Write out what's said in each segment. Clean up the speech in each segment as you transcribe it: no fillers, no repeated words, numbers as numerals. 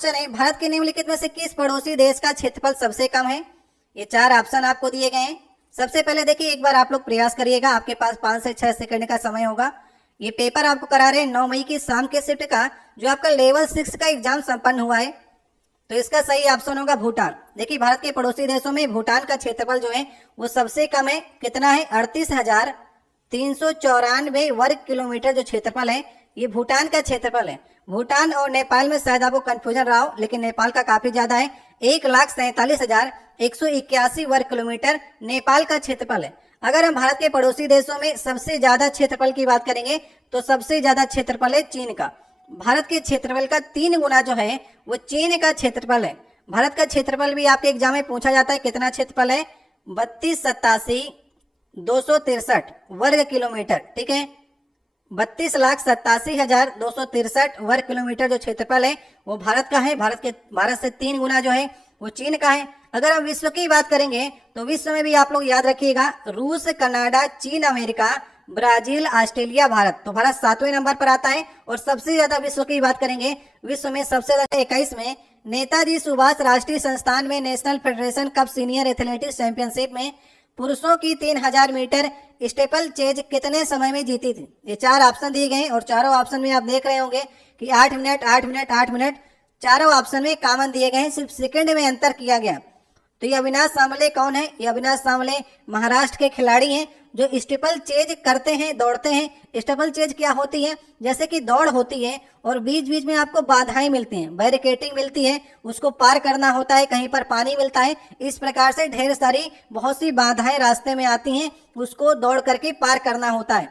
Question है, भारत के निम्नलिखित में से किस पड़ोसी देश का क्षेत्रफल सबसे कम है? ये चार ऑप्शन आपको दिए गए हैं। सबसे पहले देखिए, एक बार आप लोग प्रयास करिएगा, आपके पास 5 से 6 सेकंड का समय होगा। ये पेपर आपको करा रहे हैं 9 मई की शाम के शिफ्ट का, जो आपका लेवल 6 का एग्जाम संपन्न हुआ है। तो इसका सही ऑप्शन होगा भूटान। देखिए, भारत के पड़ोसी देशों में भूटान का क्षेत्रफल जो है वो सबसे कम है। कितना है? 38,394 वर्ग किलोमीटर जो क्षेत्रफल है, ये भूटान का क्षेत्रफल है। भूटान और नेपाल में शायद आपको कंफ्यूजन रहा हो, लेकिन नेपाल का काफी ज्यादा है। 1,47,181 वर्ग किलोमीटर नेपाल का क्षेत्रफल है। अगर हम भारत के पड़ोसी देशों में सबसे ज्यादा क्षेत्रफल की बात करेंगे तो सबसे ज्यादा क्षेत्रफल है चीन का। भारत के क्षेत्रफल का 3 गुना जो है वो चीन का क्षेत्रफल है। भारत का क्षेत्रफल भी आपके एग्जाम में पूछा जाता है, कितना क्षेत्रफल है? 32,87,263 वर्ग किलोमीटर। ठीक है, 32,87,263 वर्ग किलोमीटर जो क्षेत्रफल है वो भारत का है। भारत से 3 गुना जो है वो चीन का है। अगर हम विश्व की बात करेंगे तो विश्व में भी आप लोग याद रखिएगा, रूस, कनाडा, चीन, अमेरिका, ब्राजील, ऑस्ट्रेलिया, भारत। तो भारत 7वें नंबर पर आता है। और सबसे ज्यादा विश्व की बात करेंगे, विश्व में सबसे ज्यादा 21 में नेताजी सुभाष राष्ट्रीय संस्थान में national federation cup senior athletics championship में पुरुषों की 3000 मीटर स्टेपल चेज कितने समय में जीती थी? ये 4 ऑप्शन दिए गए और चारों ऑप्शन में आप देख रहे होंगे कि 8 मिनट 8 मिनट 8 मिनट चारों ऑप्शन में कॉमन दिए गए हैं, सिर्फ सेकंड में अंतर किया गया। तो ये अविनाश सांवले कौन है? ये अविनाश सांवले महाराष्ट्र के खिलाड़ी हैं जो स्टेपल चेज करते हैं, दौड़ते हैं। स्टेपल चेज क्या होती है? जैसे कि दौड़ होती है और बीच बीच में आपको बाधाएं मिलती हैं, बैरिकेटिंग मिलती है, उसको पार करना होता है, कहीं पर पानी मिलता है। इस प्रकार से ढेर सारी बहुत सी बाधाएं रास्ते में आती हैं, उसको दौड़ करके पार करना होता है।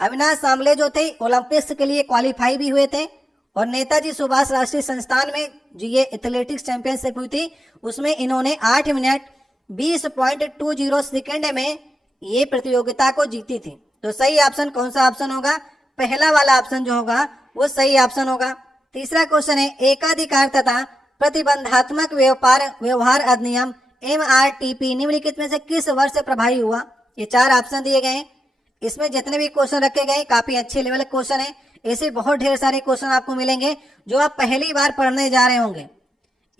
अविनाश सांवले जो थे ओलंपिक्स के लिए क्वालिफाई भी हुए थे। और नेताजी सुभाष राष्ट्रीय संस्थान में जो ये एथलेटिक्स चैंपियनशिप हुई थी उसमें इन्होंने 8 मिनट 20.20 सेकंड में ये प्रतियोगिता को जीती थी। तो सही ऑप्शन कौन सा ऑप्शन होगा? पहला वाला ऑप्शन जो होगा वो सही ऑप्शन होगा। तीसरा क्वेश्चन है, एकाधिकार तथा प्रतिबंधात्मक व्यवहार अधिनियम MRTP निम्नलिखित में से किस वर्ष प्रभावी हुआ? ये 4 ऑप्शन दिए गए हैं। इसमें जितने भी क्वेश्चन रखे गए काफी अच्छे लेवल के क्वेश्चन है। ऐसे बहुत ढेर सारे क्वेश्चन आपको मिलेंगे जो आप पहली बार पढ़ने जा रहे होंगे।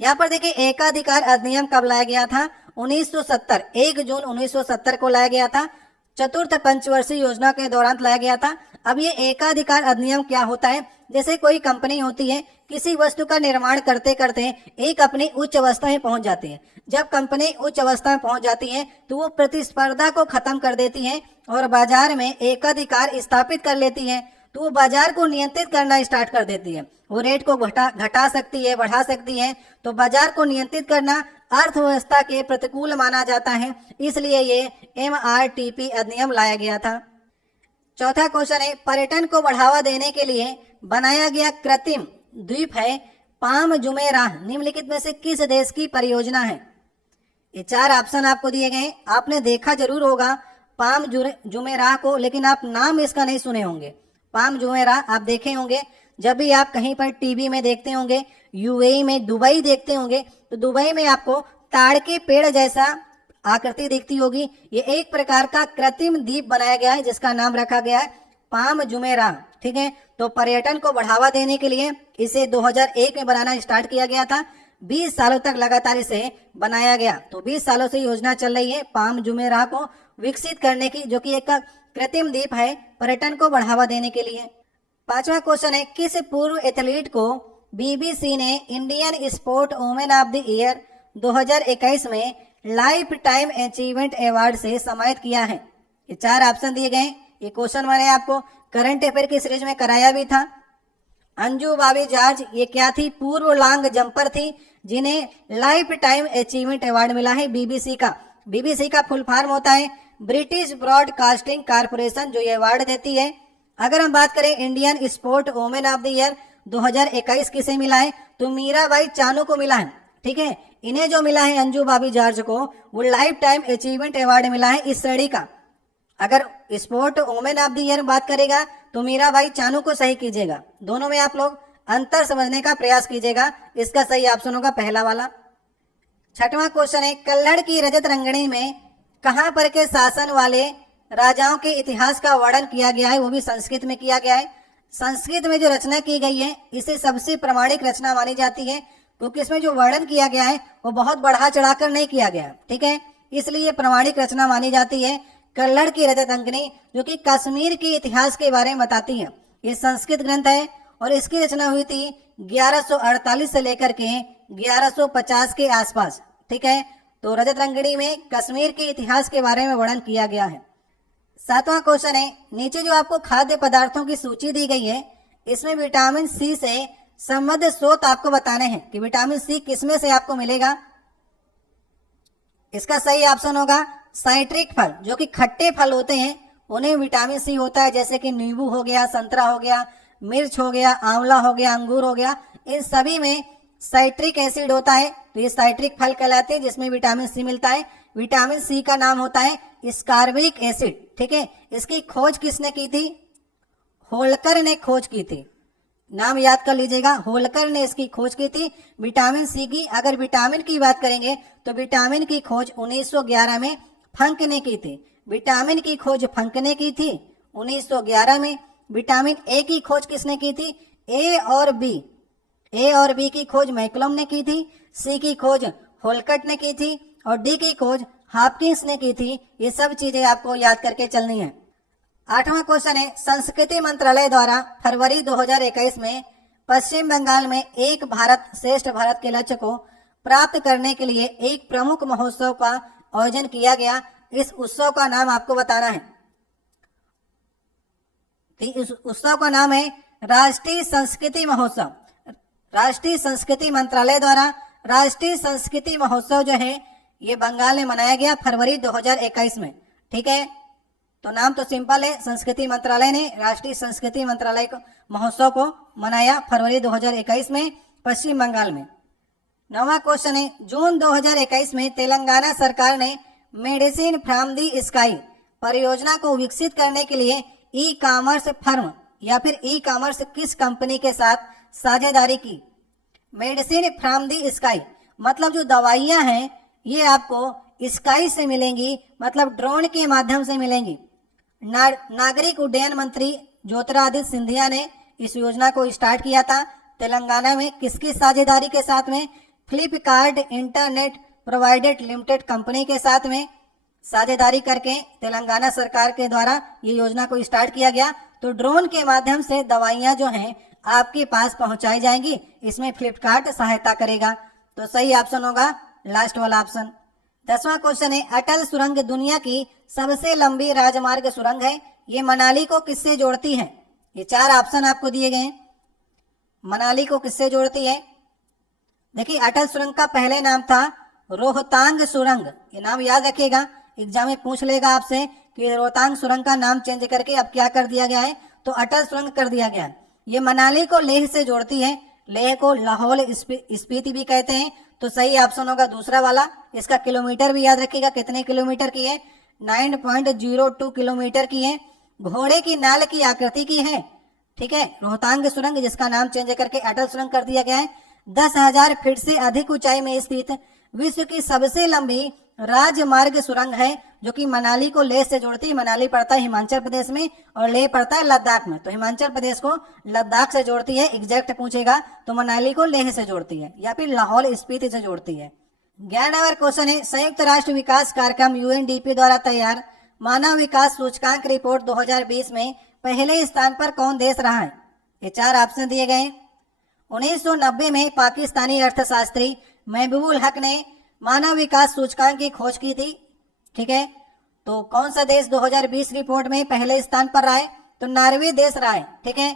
यहाँ पर देखिए, एकाधिकार अधिनियम कब लाया गया था? 1970, 1 जून 1970 को लाया गया था। चतुर्थ पंचवर्षीय योजना के दौरान लाया गया था। अब ये एकाधिकार अधिनियम क्या होता है? जैसे कोई कंपनी होती है, किसी वस्तु का निर्माण करते करते एक अपनी उच्च अवस्था में पहुंच जाती है। जब कंपनी उच्च अवस्था में पहुंच जाती है तो वो प्रतिस्पर्धा को खत्म कर देती है और बाजार में एकाधिकार स्थापित कर लेती है। तो वो बाजार को नियंत्रित करना स्टार्ट कर देती है। वो रेट को घटा सकती है, बढ़ा सकती है। तो बाजार को नियंत्रित करना अर्थव्यवस्था के प्रतिकूल माना जाता है, इसलिए ये MRTP अधिनियम लाया गया था। चौथा क्वेश्चन है, पर्यटन को बढ़ावा देने के लिए बनाया गया कृत्रिम द्वीप है पाम जुमेराह निम्नलिखित में से किस देश की परियोजना है? ये 4 ऑप्शन आपको दिए गए। आपने देखा जरूर होगा पाम जुमेराह को, लेकिन आप नाम इसका नहीं सुने होंगे। पाम जुमेराह आप देखे होंगे जब भी आप कहीं पर टीवी में देखते होंगे, UAE में दुबई देखते होंगे, तो दुबई में आपको ताड़ के पेड़ जैसा आकृति दिखती होगी। ये एक प्रकार का कृत्रिम द्वीप बनाया गया है जिसका नाम रखा गया है पाम जुमेराह। ठीक है, तो पर्यटन को बढ़ावा देने के लिए इसे 2001 में बनाना स्टार्ट किया गया था। 20 सालों तक लगातार इसे बनाया गया। तो 20 सालों से योजना चल रही है पाम जुमेराह को विकसित करने की, जो कि एक कृत्रिम द्वीप है पर्यटन को बढ़ावा देने के लिए। 5वां क्वेश्चन है, किस पूर्व एथलीट को BBC ने Indian sport women of the year 2021 में लाइफ टाइम अचीवमेंट अवार्ड से सम्मानित किया है? ये 4 ऑप्शन दिए गए। ये क्वेश्चन मैंने आपको करंट अफेयर की सीरीज में कराया भी था। अंजू बॉबी जॉर्ज ये क्या थी? पूर्व लॉन्ग जंपर थी जिन्हें लाइफ टाइम अचीवमेंट अवार्ड मिला है BBC का। BBC का फुल फॉर्म होता है ब्रिटिश ब्रॉडकास्टिंग कारपोरेशन, जो ये अवार्ड देती है। अगर हम बात करें Indian sport women of the year 2021 किसे मिला है? तो मीराबाई चानू को मिला है। ठीक है, इन्हें जो मिला है अंजू बॉबी जॉर्ज को, वो लाइफ टाइम अचीवमेंट अवार्ड मिला है इस श्रेणी का। अगर sport women of the year बात करेगा तो मीराबाई चानू को सही कीजिएगा। दोनों में आप लोग अंतर समझने का प्रयास कीजिएगा। इसका सही ऑप्शन होगा पहला वाला। 6वां क्वेश्चन है, कल्लड़ की रजत रंगनी में कहां पर के शासन वाले राजाओं के इतिहास का वर्णन किया गया है? वो भी संस्कृत में किया गया है। संस्कृत में जो रचना की गई है इसे सबसे प्रामाणिक रचना मानी जाती है, क्योंकि इसमें जो वर्णन किया गया है वो बहुत बढ़ा चढ़ाकर नहीं किया गया, ठीक है, इसलिए प्रामाणिक रचना मानी जाती है। कल्लड़ की रजतंकिनी जो कि कश्मीर के इतिहास के बारे में बताती है, ये संस्कृत ग्रंथ है और इसकी रचना हुई थी 1148 से लेकर के 1150 के आसपास, ठीक है। तो रजतंकिनी में कश्मीर के इतिहास के बारे में वर्णन किया गया है। 7वां क्वेश्चन है, नीचे जो आपको खाद्य पदार्थों की सूची दी गई है इसमें विटामिन सी से संबद्ध स्रोत आपको बताने हैं कि विटामिन सी किसमें से आपको मिलेगा। इसका सही ऑप्शन होगा साइट्रिक फल, जो कि खट्टे फल होते हैं उन्हें विटामिन सी होता है, जैसे कि नींबू हो गया, संतरा हो गया, मिर्च हो गया, आंवला हो गया, अंगूर हो गया, इन सभी में साइट्रिक एसिड होता है, तो ये साइट्रिक फल कहलाते हैं जिसमें विटामिन सी मिलता है। विटामिन सी का नाम होता है स्कार्बिक एसिड, ठीक है। इसकी खोज किसने की थी? होल्कर ने खोज की थी, नाम याद कर लीजिएगा, होल्कर ने इसकी खोज की थी विटामिन सी की। अगर विटामिन की बात करेंगे तो विटामिन की खोज 1911 में फंक ने की थी। विटामिन की खोज फंक ने की थी 1911 में। विटामिन ए की खोज किसने की थी? ए और बी की खोज मैकलम ने की थी, सी की खोज होल्कट ने की थी और डी की खोज हॉपकिंस ने की थी। ये सब चीजें आपको याद करके चलनी है। 8वां क्वेश्चन है, संस्कृति मंत्रालय द्वारा फरवरी 2021 में पश्चिम बंगाल में एक भारत श्रेष्ठ भारत के लक्ष्य को प्राप्त करने के लिए एक प्रमुख महोत्सव का आयोजन किया गया। इस उत्सव का नाम आपको बताना है। इस उत्सव का नाम है राष्ट्रीय संस्कृति महोत्सव। राष्ट्रीय संस्कृति मंत्रालय द्वारा राष्ट्रीय संस्कृति महोत्सव जो है ये बंगाल में मनाया गया फरवरी 2021 में, ठीक है। तो नाम तो सिंपल है, संस्कृति मंत्रालय ने राष्ट्रीय संस्कृति मंत्रालय को महोत्सव को मनाया फरवरी 2021 में पश्चिम बंगाल में। 9वां क्वेश्चन है, जून 2021 में तेलंगाना सरकार ने मेडिसिन फ्रॉम दी स्काई परियोजना को विकसित करने के लिए ई कॉमर्स फर्म या फिर ई कॉमर्स किस कंपनी के साथ साझेदारी की? मेडिसिन फ्रॉम दी स्काई मतलब जो दवाइयां हैं ये आपको स्काई से मिलेंगी, मतलब ड्रोन के माध्यम से मिलेंगी। नागरिक उड्डयन मंत्री ज्योतिरादित्य सिंधिया ने इस योजना को स्टार्ट किया था तेलंगाना में किसकी साझेदारी के साथ में? Flipkart internet provided limited company के साथ में साझेदारी करके तेलंगाना सरकार के द्वारा ये योजना को स्टार्ट किया गया। तो ड्रोन के माध्यम से दवाइयां जो हैं आपके पास पहुंचाई जाएंगी, इसमें फ्लिपकार्ट सहायता करेगा। तो सही ऑप्शन होगा लास्ट वाला ऑप्शन। 10वां क्वेश्चन है, अटल सुरंग दुनिया की सबसे लंबी राजमार्ग सुरंग है। ये मनाली को किससे जोड़ती है? ये 4 ऑप्शन आपको दिए गए हैं। मनाली को किससे जोड़ती है? देखिए, अटल सुरंग का पहले नाम था रोहतांग सुरंग। ये नाम याद रखिएगा, एग्जाम में पूछ लेगा आपसे कि रोहतांग सुरंग का नाम चेंज करके अब क्या कर दिया गया है, तो अटल सुरंग कर दिया गया है। ये मनाली को लेह से जोड़ती है, लेह को लाहौल स्पीति भी कहते हैं। तो सही ऑप्शन होगा दूसरा वाला। इसका किलोमीटर भी याद रखिएगा, कितने किलोमीटर की है? 9.02 किलोमीटर की है। घोड़े की नाल की आकृति की है, ठीक है, रोहतांग सुरंग, जिसका नाम चेंज करके अटल सुरंग कर दिया गया है। 10,000 फीट से अधिक ऊंचाई में स्थित विश्व की सबसे लंबी राजमार्ग सुरंग है, जो कि मनाली को लेह से जोड़ती है। मनाली पड़ता है हिमाचल प्रदेश में और लेह पड़ता है लद्दाख में। तो हिमाचल प्रदेश को लद्दाख से जोड़ती है, एग्जैक्ट पूछेगा तो मनाली को लेह से जोड़ती है या फिर लाहौल स्पीति से जोड़ती है। 11वां क्वेश्चन है, संयुक्त राष्ट्र विकास कार्यक्रम UNDP द्वारा तैयार मानव विकास सूचकांक रिपोर्ट 2020 में पहले स्थान पर कौन देश रहा है? ये 4 ऑप्शन दिए गए। 1990 में पाकिस्तानी अर्थशास्त्री महबूबुल हक ने मानव विकास सूचकांक की खोज की थी, ठीक है। तो कौन सा देश 2020 रिपोर्ट में पहले स्थान पर रहा है? तो नॉर्वे देश रहा है, ठीक है।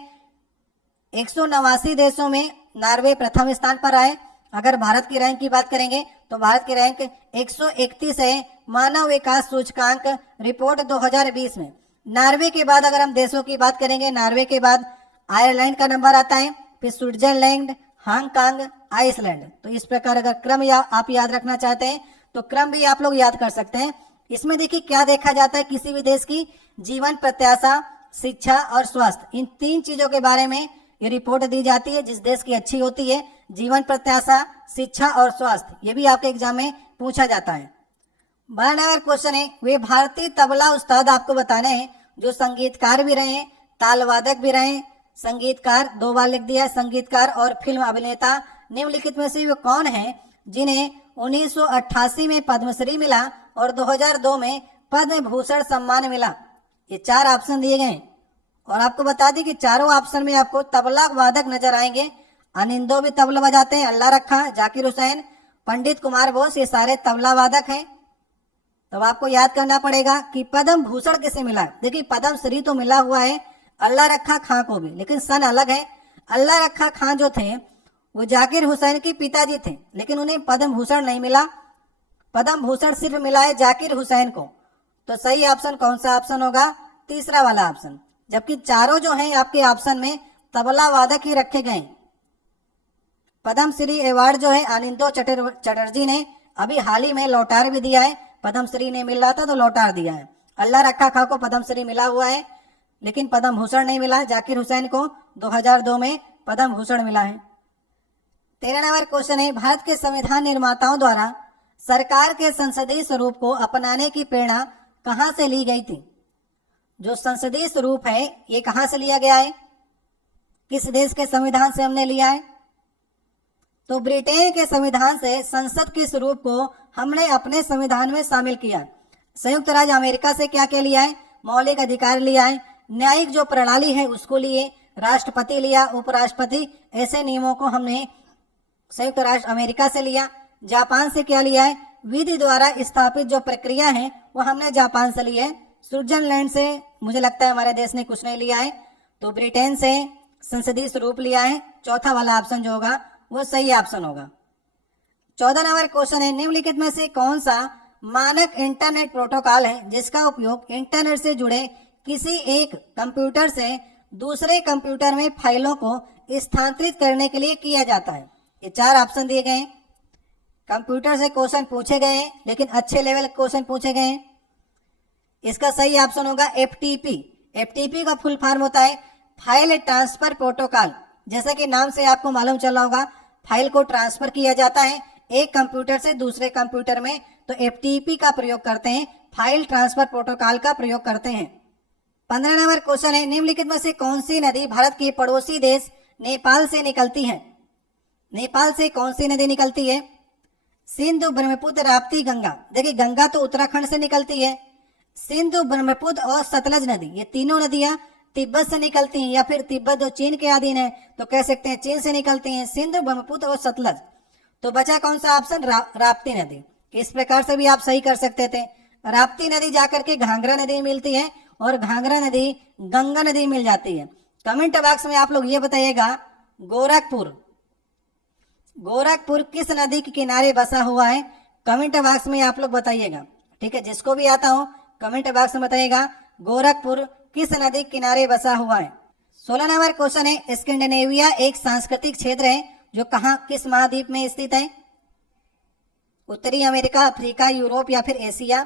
189 देशों में नॉर्वे प्रथम स्थान पर रहा है। अगर भारत की रैंक की बात करेंगे तो भारत की रैंक 131 है मानव विकास सूचकांक रिपोर्ट 2020 में। नॉर्वे के बाद अगर हम देशों की बात करेंगे, नॉर्वे के बाद आयरलैंड का नंबर आता है, फिर स्विट्जरलैंड, हांगकांग, आइसलैंड। तो इस प्रकार अगर क्रम आप याद रखना चाहते हैं तो क्रम भी आप लोग याद कर सकते हैं। इसमें देखिए क्या देखा जाता है, किसी भी देश की जीवन प्रत्याशा, शिक्षा और स्वास्थ्य, इन 3 चीजों के बारे में ये रिपोर्ट दी जाती है। जिस देश की अच्छी होती है, जीवन प्रत्याशा, शिक्षा और स्वास्थ्य, ये भी आपके एग्जाम में पूछा जाता है। 12वां क्वेश्चन है, वे भारतीय तबला उस्ताद आपको बताने हैं जो संगीतकार भी रहे, ताल वादक भी रहे, संगीतकार, 2 बार लिख दिया, संगीतकार और फिल्म अभिनेता निम्नलिखित में से वो कौन है जिन्हें 1988 में पद्मश्री मिला और 2002 में पद्म भूषण सम्मान मिला? ये 4 ऑप्शन दिए गए और आपको बता दी कि चारों ऑप्शन में आपको तबला वादक नजर आएंगे। अनिंदो भी तबला बजाते हैं, अल्लाह रखा, जाकिर हुसैन, पंडित कुमार बोस, ये सारे तबला वादक हैं। तो आपको याद करना पड़ेगा कि पद्म भूषण किसे मिला। देखिए पद्म श्री तो मिला हुआ है अल्लाह रखा खां को भी, लेकिन सन अलग है। अल्लाह रखा खां जो थे वो जाकिर हुसैन के पिताजी थे, लेकिन उन्हें पद्म भूषण नहीं मिला। पद्म भूषण सिर्फ मिला है जाकिर हुसैन को। तो सही ऑप्शन कौन सा ऑप्शन होगा? तीसरा वाला ऑप्शन। जबकि चारों जो हैं आपके ऑप्शन में तबला वादक ही रखे गए। पद्मश्री अवार्ड जो है अनिंदो चटर्जी ने अभी हाल ही में लौटार भी दिया है। पद्मश्री ने मिल रहा था तो लौटार दिया है। अल्लाह रखा खां को पद्मश्री मिला हुआ है, लेकिन पद्म भूषण नहीं मिला। जाकिर हुसैन को 2002 में पद्म भूषण मिला है। 13 नंबर क्वेश्चन है, भारत के संविधान निर्माताओं द्वारा सरकार के संसदीय स्वरूप को अपनाने की प्रेरणा कहां से ली गई थी? जो संसदीय स्वरूप है ये कहां से लिया गया है? किस देश के संविधान से हमने लिया है? तो ब्रिटेन के संविधान से संसद के स्वरूप को हमने अपने संविधान में शामिल किया। संयुक्त राज्य अमेरिका से क्या क्या लिया है? मौलिक अधिकार लिया है, न्यायिक जो प्रणाली है उसको लिए, राष्ट्रपति लिया, उपराष्ट्रपति, ऐसे नियमों को हमने संयुक्त राष्ट्र अमेरिका से लिया। जापान से क्या लिया है? विधि द्वारा स्थापित जो प्रक्रिया है वो हमने जापान से ली है। स्विट्जरलैंड से मुझे लगता है हमारे देश ने कुछ नहीं लिया है। तो ब्रिटेन से संसदीय स्वरूप लिया है। चौथा वाला ऑप्शन जो होगा वो सही ऑप्शन होगा। 14 नंबर क्वेश्चन है, निम्नलिखित में से कौन सा मानक इंटरनेट प्रोटोकॉल है जिसका उपयोग इंटरनेट से जुड़े किसी एक कंप्यूटर से दूसरे कंप्यूटर में फाइलों को स्थानांतरित करने के लिए किया जाता है? ये 4 ऑप्शन दिए गए। कंप्यूटर से क्वेश्चन पूछे गए हैं, लेकिन अच्छे लेवल के क्वेश्चन पूछे गए हैं। इसका सही ऑप्शन होगा FTP। FTP का फुल फॉर्म होता है फाइल ट्रांसफर प्रोटोकॉल। जैसा कि नाम से आपको मालूम चला होगा, फाइल को ट्रांसफर किया जाता है एक कंप्यूटर से दूसरे कंप्यूटर में, तो FTP का प्रयोग करते हैं, फाइल ट्रांसफर प्रोटोकॉल का प्रयोग करते हैं। 15 नंबर क्वेश्चन है, निम्नलिखित में से कौन सी नदी भारत के पड़ोसी देश नेपाल से निकलती है? नेपाल से कौन सी नदी निकलती है? सिंधु, ब्रह्मपुत्र, राप्ती, गंगा। देखिए गंगा तो उत्तराखंड से निकलती है। सिंधु, ब्रह्मपुत्र और सतलज नदी, ये तीनों नदियां तिब्बत से निकलती हैं, या फिर तिब्बत जो चीन के अधीन है तो कह सकते हैं चीन से निकलती हैं। सिंधु, ब्रह्मपुत्र और सतलज। तो बचा कौन सा ऑप्शन? राप्ती नदी। इस प्रकार से भी आप सही कर सकते थे। राप्ती नदी जाकर के घाघरा नदी मिलती है और घाघरा नदी गंगा नदी मिल जाती है। कमेंट बॉक्स में आप लोग ये बताइएगा गोरखपुर किस नदी के किनारे बसा हुआ है? कमेंट बॉक्स में आप लोग बताइएगा। ठीक है, जिसको भी आता हो कमेंट बॉक्स में बताइएगा गोरखपुर किस नदी के किनारे बसा हुआ है। 16 नंबर क्वेश्चन है, स्कैंडिनेविया एक सांस्कृतिक क्षेत्र है जो कहां, किस महाद्वीप में स्थित है? उत्तरी अमेरिका, अफ्रीका, यूरोप या फिर एशिया?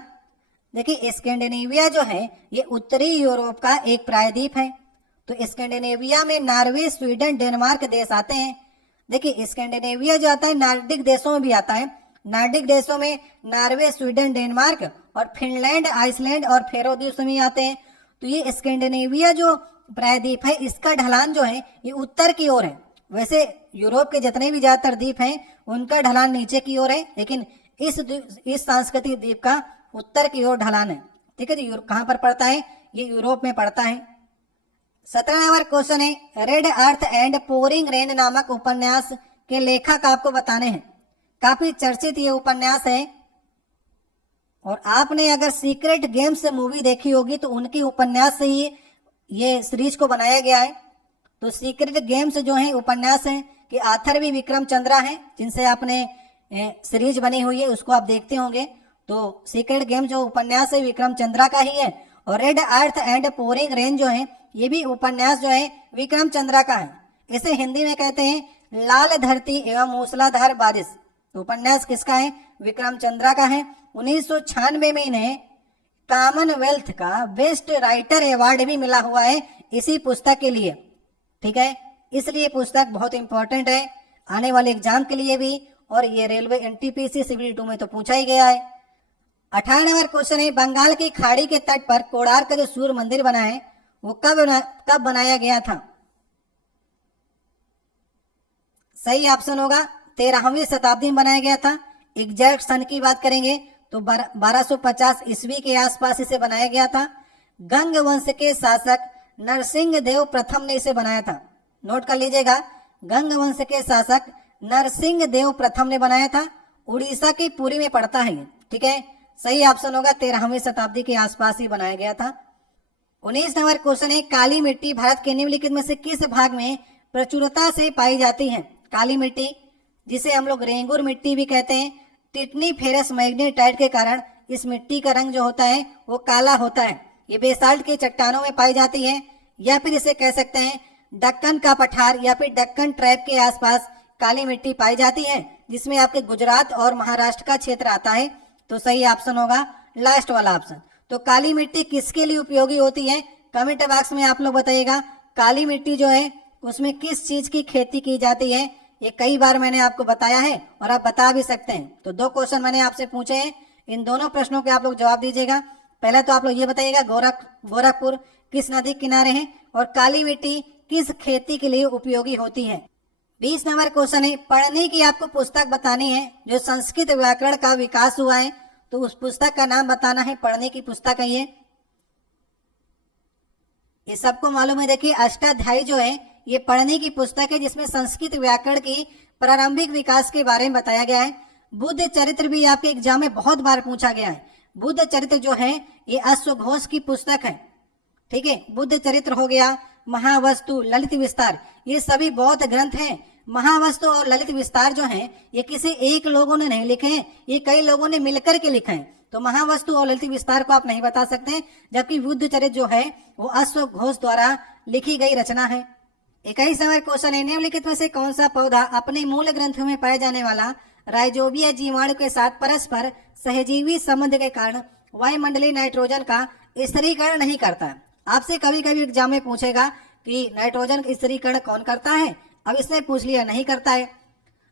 देखिए स्कैंडिनेविया जो है ये उत्तरी यूरोप का एक प्रायद्वीप है। तो स्कैंडिनेविया में नॉर्वे, स्वीडन, डेनमार्क देश आते हैं। देखिए स्कैंडिनेविया जो आता है नॉर्डिक देशों में भी आता है। नॉर्डिक देशों में नॉर्वे, स्वीडन, डेनमार्क और फिनलैंड, आइसलैंड और फेरो द्वीप में आते हैं। तो ये स्कैंडिनेविया जो प्रायद्वीप है इसका ढलान जो है ये उत्तर की ओर है। वैसे यूरोप के जितने भी ज्यादातर द्वीप हैं उनका ढलान नीचे की ओर है, लेकिन इस सांस्कृतिक द्वीप का उत्तर की ओर ढलान है। ठीक है, तो कहां पर पड़ता है? ये यूरोप में पड़ता है। 17 नंबर क्वेश्चन है, red earth and pouring rain नामक उपन्यास के लेखक आपको बताने हैं। काफी चर्चित ये उपन्यास है और आपने अगर सीक्रेट गेम्स मूवी देखी होगी तो उनकी उपन्यास से ही ये सीरीज को बनाया गया है। तो सीक्रेट गेम्स जो है उपन्यास है कि आथर भी विक्रम चंद्रा है जिनसे आपने सीरीज बनी हुई है, उसको आप देखते होंगे। तो सीक्रेट गेम जो उपन्यास है विक्रम चंद्रा का ही है और red earth and pouring rain जो है ये भी उपन्यास जो है विक्रम चंद्रा का है। इसे हिंदी में कहते हैं लाल धरती एवं मूसलाधार बारिश। तो उपन्यास किसका है? विक्रम चंद्रा का है। 1996 में इन्हें कॉमनवेल्थ का बेस्ट राइटर अवार्ड भी मिला हुआ है इसी पुस्तक के लिए। ठीक है, इसलिए पुस्तक बहुत इंपॉर्टेंट है आने वाले एग्जाम के लिए भी, और ये रेलवे NTPC सिविल 2 में तो पूछा ही गया है। 18 नंबर क्वेश्चन है, बंगाल की खाड़ी के तट पर कोणार्क का जो सूर्य मंदिर बना है वो कब बनाया गया था? सही ऑप्शन होगा 13वीं शताब्दी में बनाया गया था। एग्जैक्ट सन की बात करेंगे तो 1250 ईस्वी के आसपास इसे बनाया गया था। गंग वंश के शासक नरसिंह देव प्रथम ने इसे बनाया था। नोट कर लीजिएगा, गंग वंश के शासक नरसिंह देव प्रथम ने बनाया था। उड़ीसा की पुरी में पड़ता है ये, ठीक है। सही ऑप्शन होगा 13वीं शताब्दी के आसपास ही बनाया गया था। 19 नंबर क्वेश्चन है, काली मिट्टी भारत के निम्नलिखित में से किस भाग में प्रचुरता से पाई जाती है? काली मिट्टी, जिसे हम लोग रेंगुर मिट्टी भी कहते हैं, टिटनी फेरस मैग्नेटाइट के कारण इस मिट्टी का रंग जो होता है वो काला होता है। ये बेसाल्ट की चट्टानों में पाई जाती है, या फिर इसे कह सकते हैं दक्कन का पठार या फिर दक्कन ट्रैप के आसपास काली मिट्टी पाई जाती है, जिसमें आपके गुजरात और महाराष्ट्र का क्षेत्र आता है। तो सही ऑप्शन होगा लास्ट वाला ऑप्शन। तो काली मिट्टी किसके लिए उपयोगी होती है? कमेंट बॉक्स में आप लोग बताइएगा। काली मिट्टी जो है उसमें किस चीज की खेती की जाती है? ये कई बार मैंने आपको बताया है और आप बता भी सकते हैं। तो 2 क्वेश्चन मैंने आपसे पूछे हैं, इन दोनों प्रश्नों के आप लोग जवाब दीजिएगा। पहले तो आप लोग ये बताइएगा गोरखपुर किस नदी किनारे है और काली मिट्टी किस खेती के लिए उपयोगी होती है। 20 नंबर क्वेश्चन है, पढ़ने की आपको पुस्तक बतानी है जो संस्कृत व्याकरण का विकास हुआ है। तो उस पुस्तक का नाम बताना है। पढ़ने की पुस्तक है ये सबको मालूम है। देखिए अष्टाध्यायी जो है ये पढ़ने की पुस्तक है, जिसमें संस्कृत व्याकरण की प्रारंभिक विकास के बारे में बताया गया है। बुद्ध चरित्र भी आपके एग्जाम में बहुत बार पूछा गया है। बुद्ध चरित्र जो है ये अश्वघोष की पुस्तक है, ठीक है। बुद्ध चरित्र हो गया, महावस्तु, ललित विस्तार, ये सभी बौद्ध ग्रंथ हैं। महावस्तु और ललित विस्तार जो हैं ये किसी एक लोगों ने नहीं लिखे हैं, ये कई लोगों ने मिलकर के लिखे हैं। तो महावस्तु और ललित विस्तार को आप नहीं बता सकते, जबकि बुद्ध चरित्र जो है वो अश्वघोष द्वारा लिखी गई रचना है। 21 नंबर क्वेश्चन है, निम्नलिखित में से कौन सा पौधा अपने मूल ग्रंथों में पाए जाने वाला राइजोबिया जीवाणु के साथ परस्पर सहजीवी संबंध के कारण वायुमंडलीय नाइट्रोजन का स्थिरीकरण नहीं करता है? आपसे कभी कभी एग्जाम में पूछेगा कि नाइट्रोजन का स्थिरीकरण कौन करता है। अब इसने पूछ लिया नहीं करता है।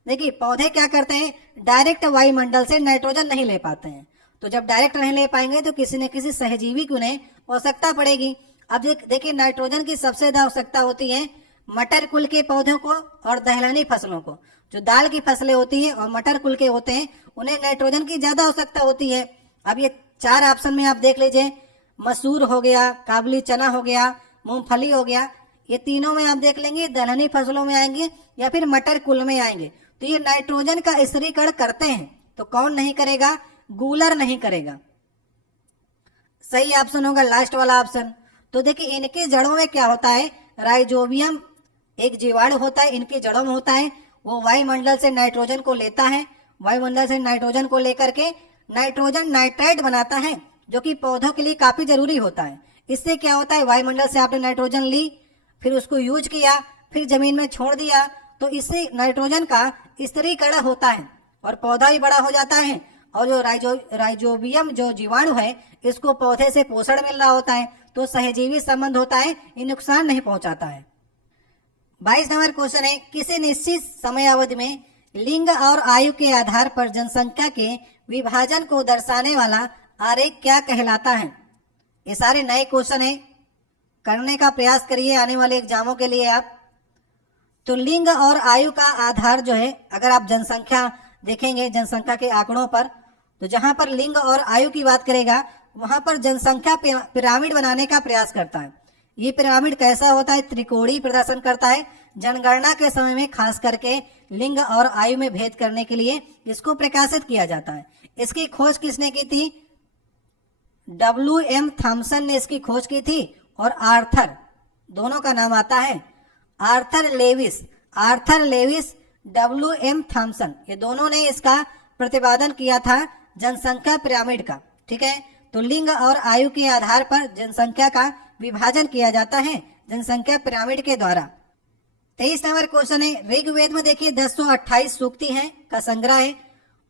देखिए पौधे क्या करते हैं, डायरेक्ट वायुमंडल से नाइट्रोजन नहीं ले पाते हैं। तो जब डायरेक्ट नहीं ले पाएंगे तो किसी न किसी सहजीवी की उन्हें आवश्यकता पड़ेगी। अब देखिए नाइट्रोजन की सबसे ज्यादा आवश्यकता होती है मटर कुल के पौधों को और दलहनी फसलों को। जो दाल की फसलें होती हैं और मटर कुल के होते हैं उन्हें नाइट्रोजन की ज्यादा आवश्यकता होती है। अब ये 4 ऑप्शन में आप देख लीजिए, मसूर हो गया, काबुली चना हो गया, मूंगफली हो गया, ये तीनों में आप देख लेंगे दलहनी फसलों में आएंगे या फिर मटर कुल में आएंगे। तो ये नाइट्रोजन का स्थिरीकरण करते हैं। तो कौन नहीं करेगा? गूलर नहीं करेगा। सही ऑप्शन होगा लास्ट वाला ऑप्शन। तो देखिए इनके जड़ों में क्या होता है, राइजोबियम एक जीवाणु होता है, इनकी जड़ों में होता है, वो वायुमंडल से नाइट्रोजन को लेता है, वायुमंडल से नाइट्रोजन को लेकर के नाइट्रोजन नाइट्राइट बनाता है, जो कि पौधों के लिए काफी जरूरी होता है। इससे क्या होता है, वायुमंडल से आपने नाइट्रोजन ली, फिर उसको यूज किया, फिर जमीन में छोड़ दिया, तो इससे नाइट्रोजन का स्थिरीकरण होता है और पौधा भी बड़ा हो जाता है। और जो राइजोबियम जो जीवाणु है इसको पौधे से पोषण मिल रहा होता है, तो सहजीवी संबंध होता है, ये नुकसान नहीं पहुंचाता है। 22 नंबर क्वेश्चन है, किसी निश्चित समय अवधि में लिंग और आयु के आधार पर जनसंख्या के विभाजन को दर्शाने वाला आरेख क्या कहलाता है? ये सारे नए क्वेश्चन है, करने का प्रयास करिए आने वाले एग्जामों के लिए आप। तो लिंग और आयु का आधार जो है, अगर आप जनसंख्या देखेंगे जनसंख्या के आंकड़ों पर, तो जहां पर लिंग और आयु की बात करेगा वहां पर जनसंख्या पिरामिड बनाने का प्रयास करता है। ये पिरामिड कैसा होता है, त्रिकोणीय प्रदर्शन करता है। जनगणना के समय में खास करके लिंग और आयु में भेद करने के लिए इसको प्रकाशित किया जाता है। इसकी खोज किसने की थी? WM थॉमसन ने इसकी खोज की थी और आर्थर, दोनों का नाम आता है, आर्थर लेविस WM थॉमसन, ये दोनों ने इसका प्रतिपादन किया था जनसंख्या पिरामिड का। ठीक है, तो लिंग और आयु के आधार पर जनसंख्या का विभाजन किया जाता है जनसंख्या पिरामिड के द्वारा। 23 नंबर क्वेश्चन है, ऋग्वेद में देखिए 1028 सूक्ति हैं का संग्रह है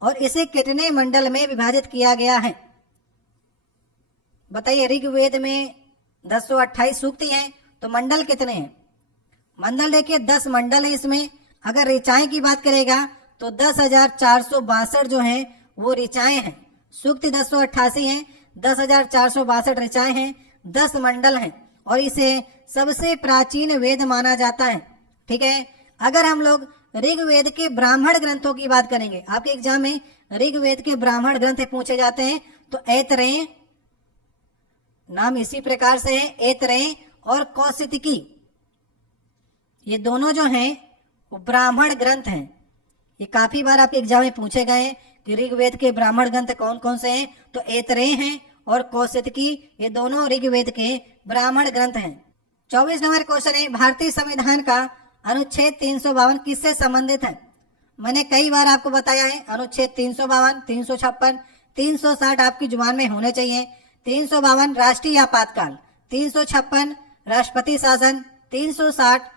और इसे कितने मंडल में विभाजित किया गया है? बताइए, ऋग्वेद में 1028 सूक्ति हैं तो मंडल कितने हैं? मंडल देखिए 10 मंडल है इसमें। अगर ऋचाएं की बात करेगा तो 10,462 जो हैं वो ऋचाएं हैं। सूक्ति 1088 हैं, 10,462 ऋचाएं हैं, 10 मंडल हैं और इसे सबसे प्राचीन वेद माना जाता है। ठीक है, अगर हम लोग ऋग्वेद के ब्राह्मण ग्रंथों की बात करेंगे। आपके एग्जाम में ऋग्वेद के ब्राह्मण ग्रंथ पूछे जाते हैं। तो ऐतरेय नाम इसी प्रकार से है, ऐतरेय और कौशितकी, ये दोनों जो हैं वो ब्राह्मण ग्रंथ हैं। ये काफी बार आपके एग्जाम में पूछे गए हैं कि ऋग्वेद के ब्राह्मण ग्रंथ कौन कौन से हैं। तो ऐतरेय हैं और कौशितकी, ये दोनों ऋग्वेद के ब्राह्मण ग्रंथ हैं। 24 नंबर क्वेश्चन है, भारतीय संविधान का अनुच्छेद 352 किससे संबंधित है? मैंने कई बार आपको बताया है, अनुच्छेद 352, 356, 360 आपकी जुबान में होने चाहिए। 352 राष्ट्रीय आपातकाल, 356 राष्ट्रपति शासन, 360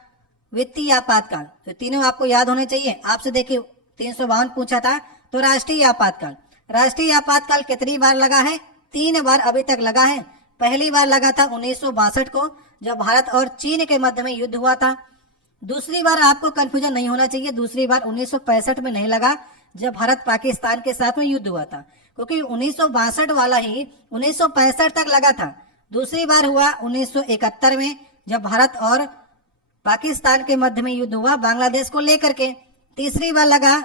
वित्तीय आपातकाल। तो तीनों आपको याद होने चाहिए। आपसे देखिए 352 पूछा था, तो राष्ट्रीय आपातकाल, राष्ट्रीय आपातकाल कितनी बार लगा है? 3 बार अभी तक लगा है। पहली बार लगा था 1962 को, जब भारत और चीन के मध्य में युद्ध हुआ था। दूसरी बार आपको कंफ्यूजन नहीं होना चाहिए, दूसरी बार 1965 में नहीं लगा, जब भारत पाकिस्तान के साथ में युद्ध हुआ था, क्योंकि 1962 वाला ही 1965 तक लगा था। दूसरी बार हुआ 1971 में, जब भारत और पाकिस्तान के मध्य में युद्ध हुआ बांग्लादेश को लेकर के। तीसरी बार लगा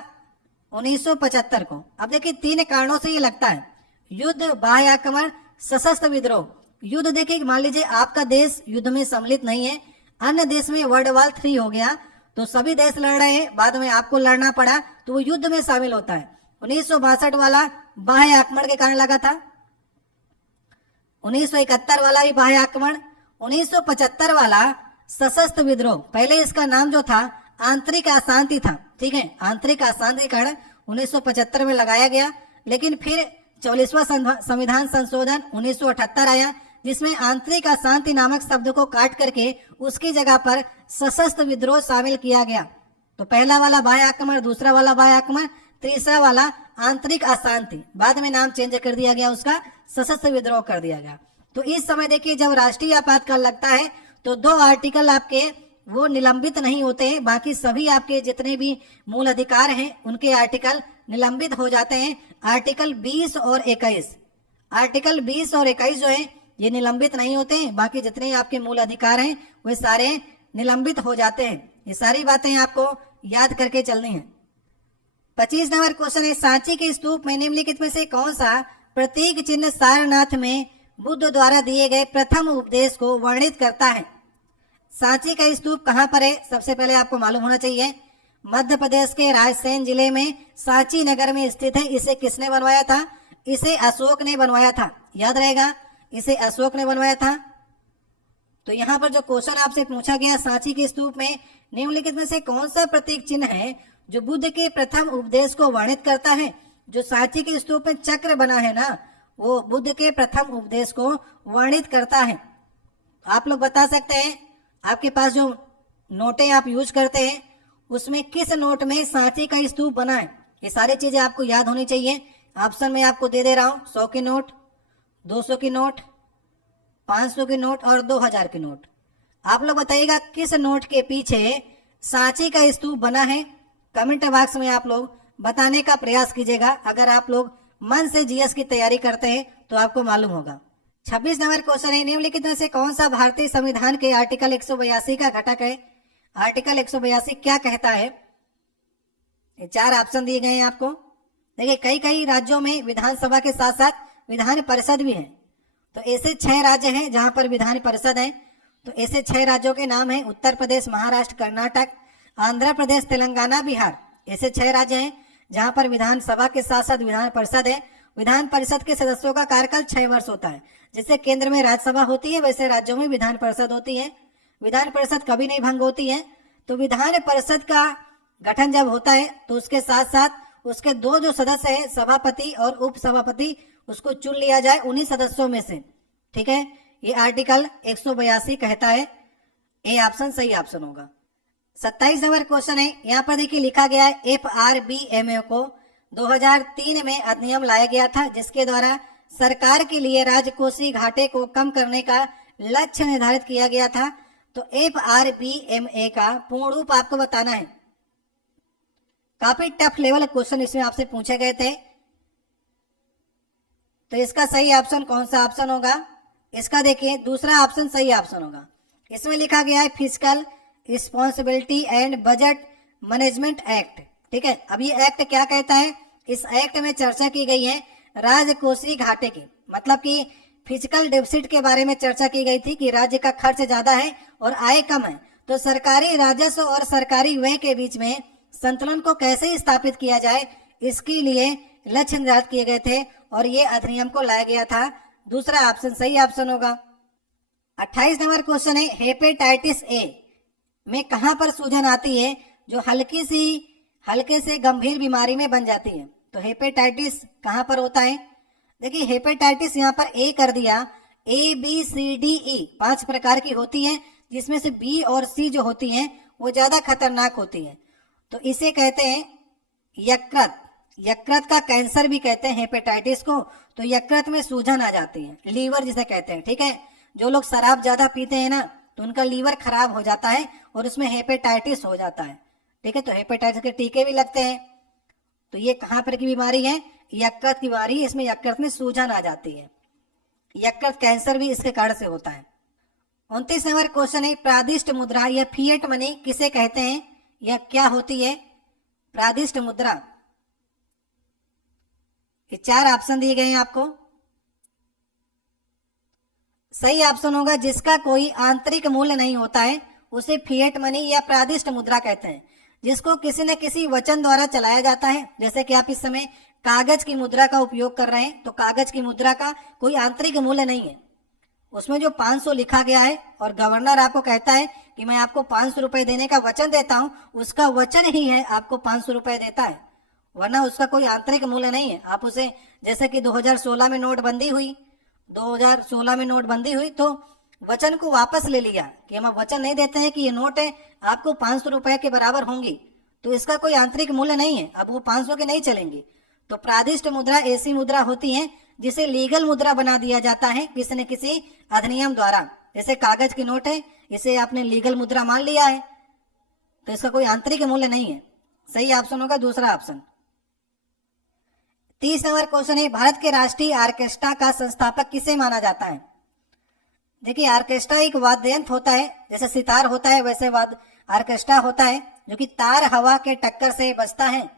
1975 को। अब देखिए 3 कारणों से ये लगता है, युद्ध, बाह्य आक्रमण, सशस्त्र विद्रोह। युद्ध देखिए, मान लीजिए आपका देश युद्ध में सम्मिलित नहीं है, अन्य देश में वर्ल्ड वॉर 3 हो गया, तो सभी देश लड़ रहे हैं, बाद में आपको लड़ना पड़ा, तो वो युद्ध में शामिल होता है। 1962 वाला बाह्य आक्रमण के कारण लगा था, 1971 वाला भी बाह्य आक्रमण, 1975 वाला सशस्त्र विद्रोह। पहले इसका नाम जो था आंतरिक अशांति था, ठीक है, आंतरिक अशांति के कारण 1975 में लगाया गया। लेकिन फिर 44वां संविधान संशोधन 1978 आया, जिसमें आंतरिक अशांति नामक शब्द को काट करके उसकी जगह पर सशस्त्र विद्रोह शामिल किया गया। तो पहला वाला बाह्य आक्रमण, दूसरा वाला बाह्य आक्रमण, तीसरा वाला आंतरिक अशांति, बाद में नाम चेंज कर दिया गया, उसका सशस्त्र विद्रोह कर दिया गया। तो इस समय देखिए जब राष्ट्रीय आपातकाल लगता है तो 2 आर्टिकल आपके वो निलंबित नहीं होते हैं, बाकी सभी आपके जितने भी मूल अधिकार हैं उनके आर्टिकल निलंबित हो जाते हैं। आर्टिकल 20 और 21, आर्टिकल 20 और 21 जो है ये निलंबित नहीं होते हैं, बाकी जितने आपके मूल अधिकार हैं वे सारे निलंबित हो जाते हैं। ये सारी बातें आपको याद करके चलनी है। 25 नंबर क्वेश्चन है, सांची के स्तूप में निम्नलिखित में से कौन सा प्रतीक चिन्ह सारनाथ में बुद्ध द्वारा दिए गए प्रथम उपदेश को वर्णित करता है? सांची का स्तूप कहाँ पर है? सबसे पहले आपको मालूम होना चाहिए, मध्य प्रदेश के रायसेन जिले में सांची नगर में स्थित है। इसे किसने बनवाया था? इसे अशोक ने बनवाया था, याद रहेगा, इसे अशोक ने बनवाया था। तो यहाँ पर जो क्वेश्चन आपसे पूछा गया, सांची के स्तूप में निम्नलिखित में से कौन सा प्रतीक चिन्ह है जो बुद्ध के प्रथम उपदेश को वर्णित करता है? जो सांची के स्तूप में चक्र बना है ना, वो बुद्ध के प्रथम उपदेश को वर्णित करता है। आप लोग बता सकते हैं, आपके पास जो नोटें आप यूज करते हैं उसमें किस नोट में सांची का स्तूप बना है? ये सारी चीजें आपको याद होनी चाहिए। ऑप्शन में आपको दे रहा हूं, 100 की नोट, 200 की नोट, 500 की नोट और 2000 की नोट। आप लोग बताइएगा किस नोट के पीछे सांची का स्तूप बना है? कमेंट बॉक्स में आप लोग बताने का प्रयास कीजिएगा। अगर आप लोग मन से जीएस की तैयारी करते हैं तो आपको मालूम होगा। 26 नंबर क्वेश्चन है, निम्नलिखित में से कौन सा भारतीय संविधान के आर्टिकल 182 का घटक है? आर्टिकल 182 क्या कहता है? ये 4 ऑप्शन दिए गए हैं आपको। देखिए कई कई राज्यों में विधानसभा के साथ साथ विधान परिषद भी है। तो ऐसे 6 राज्य हैं जहां पर विधान परिषद है। तो ऐसे 6 राज्यों के नाम है उत्तर प्रदेश, महाराष्ट्र, कर्नाटक, आंध्र प्रदेश, तेलंगाना, बिहार। ऐसे 6 राज्य हैं जहां पर विधानसभा के साथ साथ विधान परिषद है। विधान परिषद के सदस्यों का कार्यकाल 6 वर्ष होता है। जैसे केंद्र में राज्यसभा होती है वैसे राज्यों में विधान परिषद होती है। विधान परिषद कभी नहीं भंग होती है। तो विधान परिषद का गठन जब होता है तो उसके साथ साथ उसके 2 जो सदस्य हैं, सभापति और उप सभापति, उसको चुन लिया जाए उन्हीं सदस्यों में से, ठीक है। ये आर्टिकल 182 कहता है। ए ऑप्शन सही ऑप्शन होगा। 27 नंबर क्वेश्चन है, यहाँ पर देखिए लिखा गया है FRBMA को 2003 में अधिनियम लाया गया था, जिसके द्वारा सरकार के लिए राजकोषीय घाटे को कम करने का लक्ष्य निर्धारित किया गया था। तो FRBMA का पूर्ण रूप आपको बताना है। काफी टफ लेवल क्वेश्चन इसमें आपसे पूछे गए थे। तो इसका सही ऑप्शन कौन सा ऑप्शन होगा? इसका देखिए दूसरा ऑप्शन सही ऑप्शन होगा। इसमें लिखा गया है physical responsibility and budget management act. ठीक है, अब ये एक्ट क्या कहता है? इस एक्ट में चर्चा की गई है राजकोषीय घाटे की, मतलब कि फिजिकल डेफिसिट के बारे में चर्चा की गई थी कि राज्य का खर्च ज्यादा है और आय कम है, तो सरकारी राजस्व और सरकारी व्यय के बीच में संतुलन को कैसे स्थापित किया जाए, इसके लिए लक्ष्य निर्धारित किए गए थे और ये अधिनियम को लाया गया था। दूसरा ऑप्शन सही ऑप्शन होगा। 28 नंबर क्वेश्चन है, हेपेटाइटिस ए में कहां पर सूजन आती है जो हल्के से गंभीर बीमारी में बन जाती है? तो हेपेटाइटिस कहां पर होता है? देखिए हेपेटाइटिस यहाँ पर ए कर दिया, A B C D E 5 प्रकार की होती है, जिसमें से बी और सी जो होती हैं वो ज्यादा खतरनाक होती है। तो इसे कहते हैं यकृत। यकृत का कैंसर भी कहते हैं हेपेटाइटिस को। तो यकृत में सूजन आ जाती है, लीवर जिसे कहते हैं। ठीक है, जो लोग शराब ज्यादा पीते हैं ना, तो उनका लीवर खराब हो जाता है और उसमें हेपेटाइटिस हो जाता है। ठीक है, तो हेपेटाइटिस के टीके भी लगते हैं। तो ये कहां पर की बीमारी है? यकृत की बीमारी, इसमें यकृत में सूजन आ जाती है। यकृत कैंसर भी इसके कारण से होता है। 29 नंबर क्वेश्चन है, प्रादिष्ट मुद्रा या फिएट मनी किसे कहते हैं? यह क्या होती है? प्रादिष्ट मुद्रा। ये 4 ऑप्शन दिए गए हैं आपको। सही ऑप्शन होगा जिसका कोई आंतरिक मूल्य नहीं होता है उसे फिएट मनी या प्रादिष्ट मुद्रा कहते हैं, जिसको किसी न किसी वचन द्वारा चलाया जाता है। जैसे कि आप इस समय कागज की मुद्रा का उपयोग कर रहे हैं, तो कागज की मुद्रा का कोई आंतरिक मूल्य नहीं है, उसमें जो 500 लिखा गया है और गवर्नर आपको कहता है कि मैं आपको 500 रुपए देने का वचन देता हूं, उसका वचन ही है आपको 500 रुपए देता है, वरना उसका कोई आंतरिक मूल्य नहीं है। आप उसे, जैसे कि 2016 में नोटबंदी हुई, 2016 में नोटबंदी हुई तो वचन को वापस ले लिया कि हम वचन नहीं देते हैं कि ये नोट है आपको 500 रुपए के बराबर होंगी, तो इसका कोई आंतरिक मूल्य नहीं है, अब वो 500 के नहीं चलेंगी। तो प्रादिष्ट मुद्रा ऐसी मुद्रा होती है जिसे लीगल मुद्रा बना दिया जाता है किसी न किसी अधिनियम द्वारा। जैसे कागज की नोट है, इसे आपने लीगल मुद्रा मान लिया है, तो इसका कोई आंतरिक मूल्य नहीं है। सही ऑप्शन होगा दूसरा ऑप्शन। 30 नंबर क्वेश्चन है, भारत के राष्ट्रीय ऑर्केस्ट्रा का संस्थापक किसे माना जाता है? देखिए ऑर्केस्ट्रा एक वाद्य यंत्र होता है, जैसे सितार होता है वैसे ऑर्केस्ट्रा होता है, जो कि तार हवा के टक्कर से बजता है।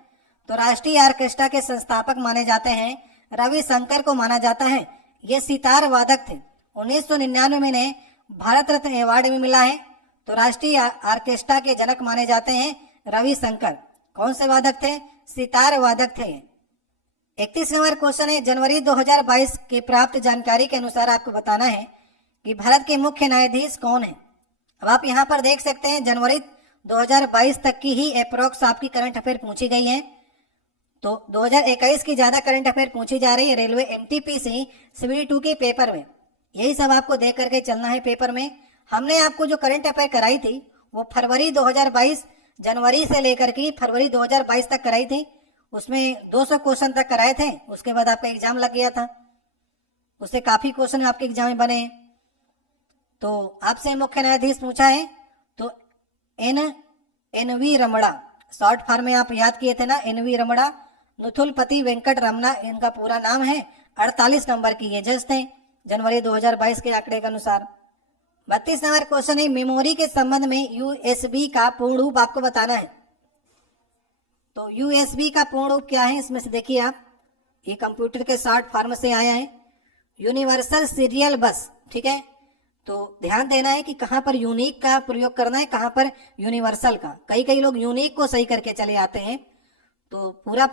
तो राष्ट्रीय ऑर्केस्ट्रा के संस्थापक माने जाते हैं रविशंकर को माना जाता है। ये सितार वादक थे। 1999 में इन्हें भारत रत्न अवार्ड भी मिला है। तो राष्ट्रीय ऑर्केस्ट्रा के जनक माने जाते हैं रविशंकर। कौन से वादक थे? सितार वादक थे। 31 नंबर क्वेश्चन है, जनवरी 2022 के प्राप्त जानकारी के अनुसार आपको बताना है कि भारत के मुख्य न्यायाधीश कौन है। अब आप यहाँ पर देख सकते हैं जनवरी 2022 तक की ही अप्रोक्स आपकी करंट अफेयर पूछी गई है। तो 2021 की ज्यादा करंट अफेयर पूछी जा रही है रेलवे एमटीपीसी CBD 2 के पेपर में। यही सब आपको देख करके चलना है पेपर में। हमने आपको जो करंट अफेयर कराई थी वो फरवरी 2022, जनवरी से लेकर के फरवरी 2022 तक कराई थी। उसमें 200 क्वेश्चन तक कराए थे, उसके बाद आपका एग्जाम लग गया था, उससे काफी क्वेश्चन आपके एग्जाम में बने। तो आपसे मुख्य न्यायाधीश पूछा है तो NV रमणा, शॉर्ट फॉर्म में आप याद किए थे ना, NV रमणा, नुथुलपति वेंकट रमना इनका पूरा नाम है। 48 नंबर की ये जज थे जनवरी 2022 के आंकड़े के अनुसार। 32 नंबर क्वेश्चन है, मेमोरी के संबंध में USB का पूर्ण रूप आपको बताना है। तो USB का पूर्ण रूप क्या है इसमें से देखिए आप, ये कंप्यूटर के शॉर्ट फॉर्म से आया है, यूनिवर्सल सीरियल बस। ठीक है, तो ध्यान देना है कि कहां पर यूनिक का प्रयोग करना है, कहां पर यूनिवर्सल का। कई लोग यूनिक को सही करके चले आते हैं, तो पूरा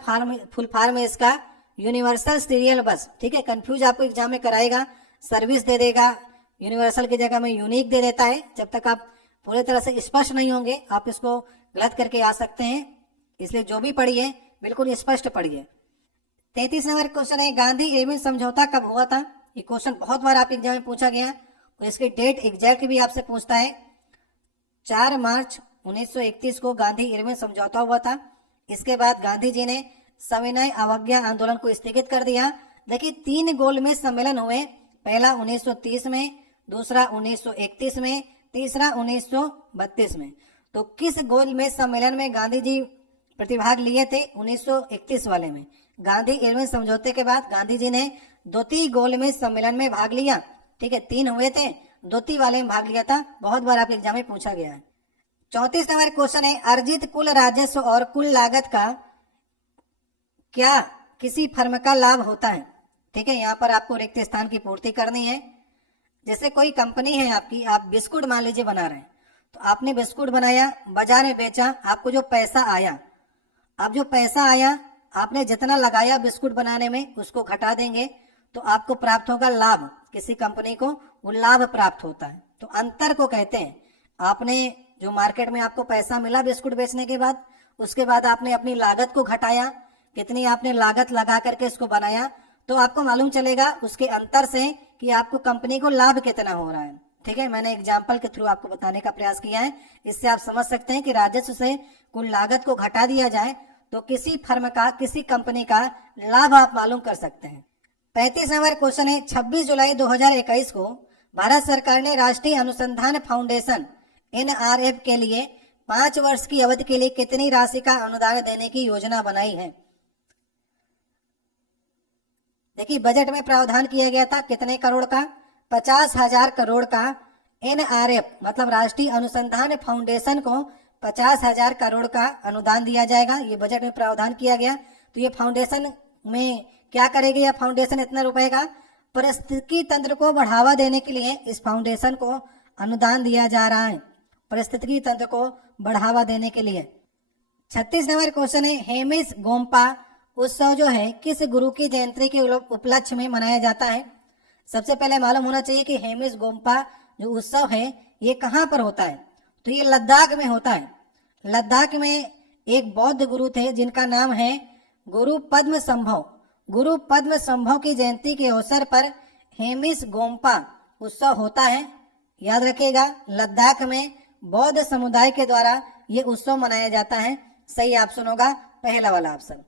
फुल फॉर्म है इसका यूनिवर्सल सीरियल बस। ठीक है, कंफ्यूज आपको एग्जाम में कराएगा, सर्विस दे देगा, यूनिवर्सल की जगह में यूनिक दे देता है। जब तक आप पूरी तरह से स्पष्ट नहीं होंगे आप इसको गलत करके आ सकते हैं, इसलिए जो भी पढ़िए बिल्कुल स्पष्ट पढ़िए। 33 नंबर क्वेश्चन है, गांधी इरविन समझौता कब हुआ था? ये क्वेश्चन बहुत बार आपके एग्जाम में पूछा गया, तो इसकी डेट एग्जैक्ट भी आपसे पूछता है। 4 मार्च 1931 को गांधी इरविन समझौता हुआ था। इसके बाद गांधी जी ने सविनय अवज्ञा आंदोलन को स्थगित कर दिया। देखिए 3 गोलमेज सम्मेलन हुए, पहला 1930 में, दूसरा 1931 में, तीसरा 1932 में। तो किस गोलमेज सम्मेलन में गांधी जी प्रतिभाग लिए थे? 1931 वाले में। गांधी इरविन समझौते के बाद गांधी जी ने द्वितीय गोलमेज सम्मेलन में भाग लिया। ठीक है, 3 हुए थे, द्वितीय वाले में भाग लिया था, बहुत बार आपके एग्जाम में पूछा गया है। 34 नंबर क्वेश्चन है, अर्जित कुल राजस्व और कुल लागत का क्या किसी फर्म का लाभ होता है। ठीक है, यहाँ पर आपको रिक्त स्थान की पूर्ति करनी है। जैसे कोई कंपनी है आपकी, आप बिस्कुट मान लीजिए बना रहे हैं, तो आपने बिस्कुट बनाया, बाजार में बेचा, आपको जो पैसा आया, अब जो पैसा आया आपने जितना लगाया बिस्कुट बनाने में उसको घटा देंगे तो आपको प्राप्त होगा लाभ। किसी कंपनी को वो लाभ प्राप्त होता है, तो अंतर को कहते हैं। आपने जो मार्केट में आपको पैसा मिला बिस्कुट बेचने के बाद, उसके बाद आपने अपनी लागत को घटाया, कितनी आपने लागत लगा करके इसको बनाया, तो आपको मालूम चलेगा उसके अंतर से कि आपको कंपनी को लाभ कितना हो रहा है। ठीक है, मैंने एग्जाम्पल के थ्रू आपको बताने का प्रयास किया है। इससे आप समझ सकते हैं कि राजस्व से कुल लागत को घटा दिया जाए तो किसी फर्म का, किसी कंपनी का लाभ आप मालूम कर सकते हैं। 35 नंबर क्वेश्चन है, 26 जुलाई 2021 को भारत सरकार ने राष्ट्रीय अनुसंधान फाउंडेशन NRF के लिए 5 वर्ष की अवधि के लिए कितनी राशि का अनुदान देने की योजना बनाई है। देखिए, बजट में प्रावधान किया गया था कितने करोड़ का, 50,000 करोड़ का। NRF मतलब राष्ट्रीय अनुसंधान फाउंडेशन को 50,000 करोड़ का अनुदान दिया जाएगा, ये बजट में प्रावधान किया गया। तो ये फाउंडेशन में क्या करेगी, यह फाउंडेशन इतना रुपए का पारिस्थितिकी तंत्र को बढ़ावा देने के लिए इस फाउंडेशन को अनुदान दिया जा रहा है, पारिस्थितिकी तंत्र को बढ़ावा देने के लिए। 36 नंबर क्वेश्चन है, हेमिस गोम्पा उत्सव जो है किस गुरु की जयंती के उपलक्ष्य में मनाया जाता है। सबसे पहले मालूम होना चाहिए कि हेमिस गोम्पा जो उत्सव है ये कहाँ पर होता है, तो ये लद्दाख में होता है। लद्दाख में एक बौद्ध गुरु थे जिनका नाम है गुरु पद्म संभव। गुरु पद्म संभव की जयंती के अवसर पर हेमिस गोम्पा उत्सव होता है। याद रखिएगा, लद्दाख में बौद्ध समुदाय के द्वारा ये उत्सव मनाया जाता है। सही ऑप्शन होगा पहला वाला ऑप्शन।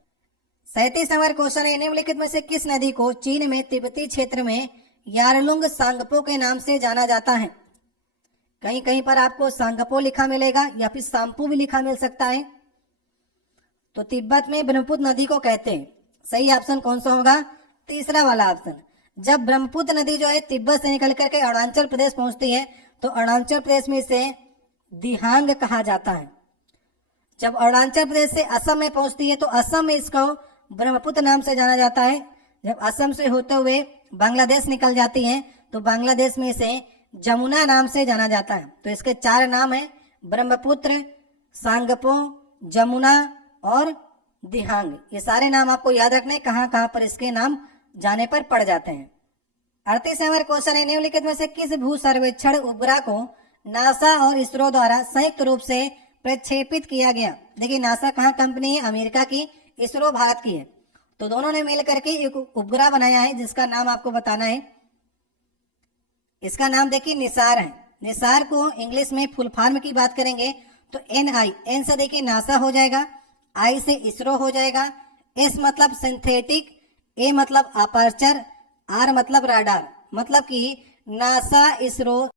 37 नंबर क्वेश्चन है, निम्नलिखित में से किस नदी को चीन में तिब्बती क्षेत्र में यारलुंग सांगपो के नाम से जाना जाता है। कहीं कहीं पर आपको सांगपो लिखा मिलेगा या फिर सांपू भी लिखा मिल सकता है। तो तिब्बत में ब्रह्मपुत्र नदी को कहते हैं। सही ऑप्शन कौन सा होगा, तीसरा वाला ऑप्शन। जब ब्रह्मपुत्र नदी जो है तिब्बत से निकल करके अरुणाचल प्रदेश पहुंचती है तो अरुणाचल प्रदेश में इसे दिहांग कहा जाता है। जब अरुणाचल प्रदेश से असम में पहुंचती है तो असम में इसको ब्रह्मपुत्र नाम से जाना जाता है। जब असम से होते हुए बांग्लादेश निकल जाती है तो बांग्लादेश में इसे जमुना नाम से जाना जाता है। तो इसके 4 नाम है, ब्रह्मपुत्र, सांगपो, जमुना और दिहांग। ये सारे नाम आपको याद रखने, कहाँ कहाँ पर इसके नाम जाने पर पड़ जाते हैं। 38 नंबर क्वेश्चन है, निम्नलिखित में से किस भू सर्वेक्षण उपग्रह को नासा और इसरो द्वारा संयुक्त रूप से प्रक्षेपित किया गया। देखिए, नासा कहाँ कंपनी है, अमेरिका की, इसरो भारत की है। तो दोनों ने मिलकर के एक उपग्रह बनाया है जिसका नाम आपको बताना है। इसका नाम देखिए निसार है। निसार को इंग्लिश में फुल फॉर्म की बात करेंगे तो NI, N से देखिए नासा हो जाएगा, I से इसरो हो जाएगा, S मतलब सिंथेटिक, A मतलब अपर्चर, R मतलब राडार। मतलब कि नासा इसरो